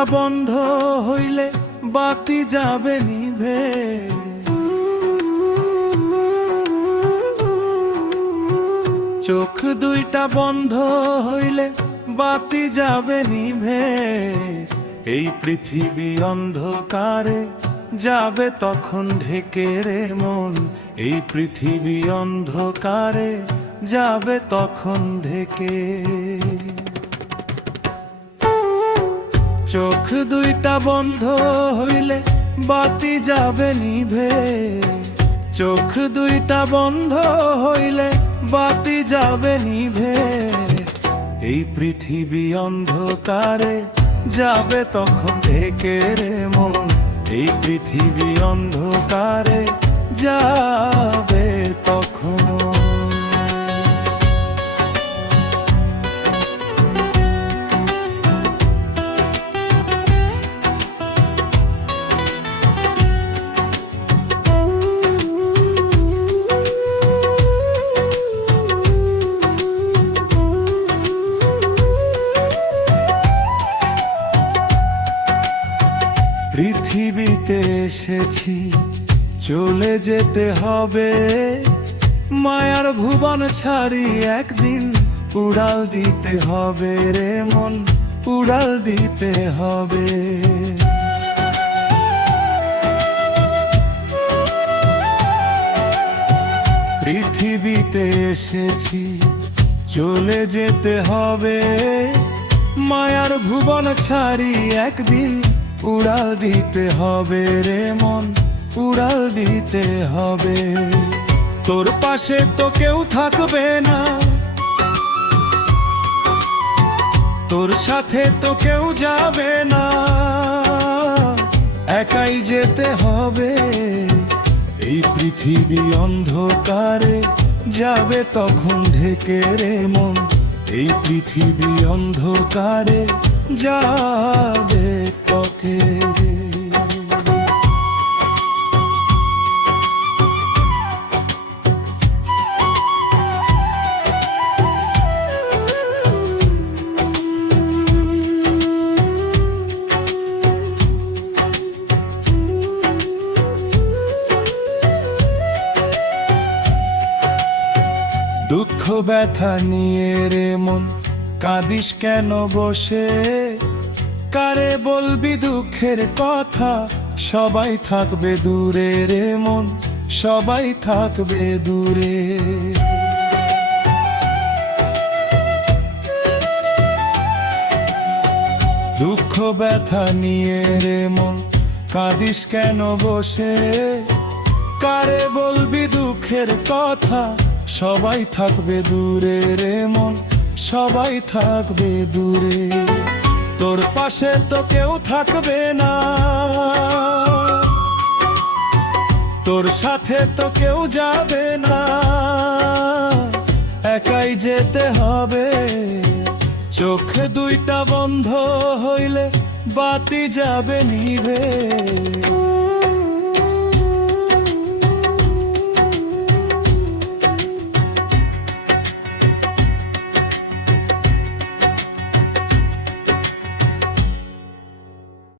দুইটা বন্ধ হইলে বাতি যাবে নিভে, চোখ দুইটা বন্ধ হইলে বাতি যাবে নিভে। এই পৃথিবী অন্ধকারে যাবে তখন ঢেকে রে মন, এই পৃথিবী অন্ধকারে যাবে তখন ঢেকে। চোখ দুইটা বন্ধ হইলে বাতি যাবে নিভে, চোখ দুইটা বন্ধ হইলে বাতি যাবে নিভে। এই পৃথিবী অন্ধকারে যাবে তখন ঢেকে রে মন, এই পৃথিবী অন্ধকারে যাবে তখন। পৃথিবীতে এসেছি চলে যেতে হবে, মায়ার ভুবন ছাড়ি একদিন উড়াল দিতে হবে রে মন, উড়াল দিতে হবে। পৃথিবীতে এসেছি চলে যেতে হবে, মায়ার ভুবন ছাড়ি একদিন উড়াল দিতে হবে রে মন, উড়াল দিতে হবে। তোর পাশে তো কেউ থাকবে না, তোর সাথে তো কেউ যাবে না, একাই যেতে হবে। এই পৃথিবী অন্ধকারে যাবে তখন ঢেকে রে মন, এই পৃথিবী অন্ধকারে যাবে তোকে। দুঃখ ব্যথা নিয়ে রে মন কাঁদিস কেন বসে, কারে বলবি দুঃখের কথা, সবাই থাকবে দূরে রে মন, সবাই থাকবে দূরে। দুঃখ ব্যথা নিয়ে রে মন কাঁদিস কেন বসে, কারে বলবি দুঃখের কথা, সবাই থাকবে দূরে রে মন, সবাই থাকবে দূরে। তোর পাশে তো কেউ থাকবে না, তোর সাথে তো কেউ যাবে না, একাই যেতে হবে। চোখ দুইটা বন্ধ হইলে বাতি যাবে নিভে।